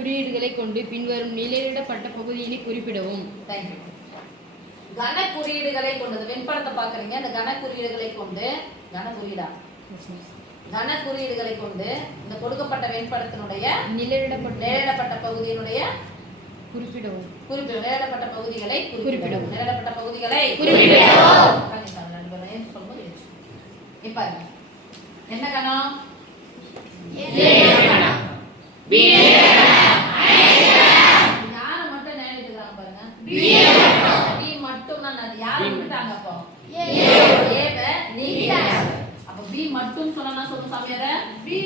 குறியீடுகளை கொண்டு பின்வரும் நிலையிடப்பட்ட பகுதியினை குறிப்பிடவும். தேங்க்யூ. கன குறியீடுகளை கொண்டு வெண்படத்தை பார்க்குறீங்க. அந்த கன குறியீடுகளை கொண்டு கன குறியீடுகளை கொண்டு இந்த கொடுக்கப்பட்ட வெண்படத்தினுடைய நிலையிடப்பட்ட பகுதியினுடைய குறிப்பிடவும். நிலையிடப்பட்ட பகுதிகளை குறிப்பிடவும். நிலையிடப்பட்ட பகுதிகளை குறிப்பிடவும். இப்ப என்ன கணம்? யாரை மட்டும் நினைட்டுக்கிறாங்க பாருங்க. பி மட்டும் தான். யாரை விட்டுட்டாங்க? அப்போ ஏவை நீக்கிட்டாங்க. அப்ப பி மட்டும் சொன்னா சொல்லும் சாமியார பி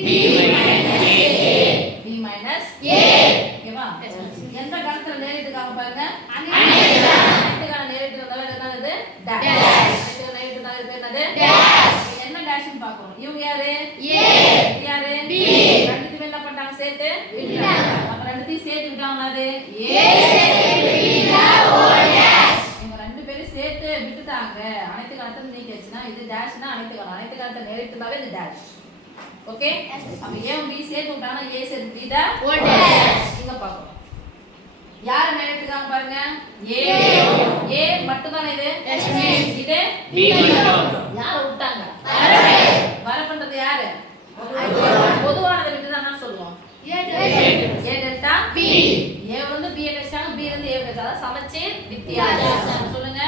மைனஸ் ஏ. ஓகேவா? எந்த கணத்துல நேரிட்டுக்காங்க பாருங்க. அனைத்துக்கான நேரிட்டு வந்தாலும் என்னது? டேஷ். அனைத்துக்கான நேரிட்டு வந்தாலும் என்னது? டேஷ். என்ன டேஷ்னு பார்க்கணும். இவங்க யாரு? ஏ. யாரு? பி. ரெண்டுத்துமே என்ன பண்ணாங்க? சேர்த்து விட்டுட்டாங்க. அப்ப ரெண்டுத்தையும் சேர்த்து விட்டாங்க. அது ஏ பி ஓ டேஷ். இவங்க ரெண்டு பேரும் சேர்த்து விட்டுட்டாங்க. அனைத்து கணத்துல நீக்கிச்சுனா இது டேஷ்னா அனைத்து கணத்துல நேரிட்டு வந்தாவே இது டேஷ். ஓகே? அப்ப ஏ பி சேர்த்து விட்டாங்கன்னா ஏ சேர்த்து பி தான் ஓ டேஷ். இங்க பார்க்கணும். யாரை நேரிட்டுக்காங்க பாருங்க. ஏ மட்டும் தானே இது. இது பி மட்டும். யாரை விட்டாங்க? வர பண்றது யாரு? பொதுவானதை விட்டு தான் சொல்லுவோம். ஏ டெல்டா பி. ஏ வந்து பி டெல்டா பி வந்து ஏ டெல்டா. சமச்சீர் வித்தியாசம். சொல்லுங்க.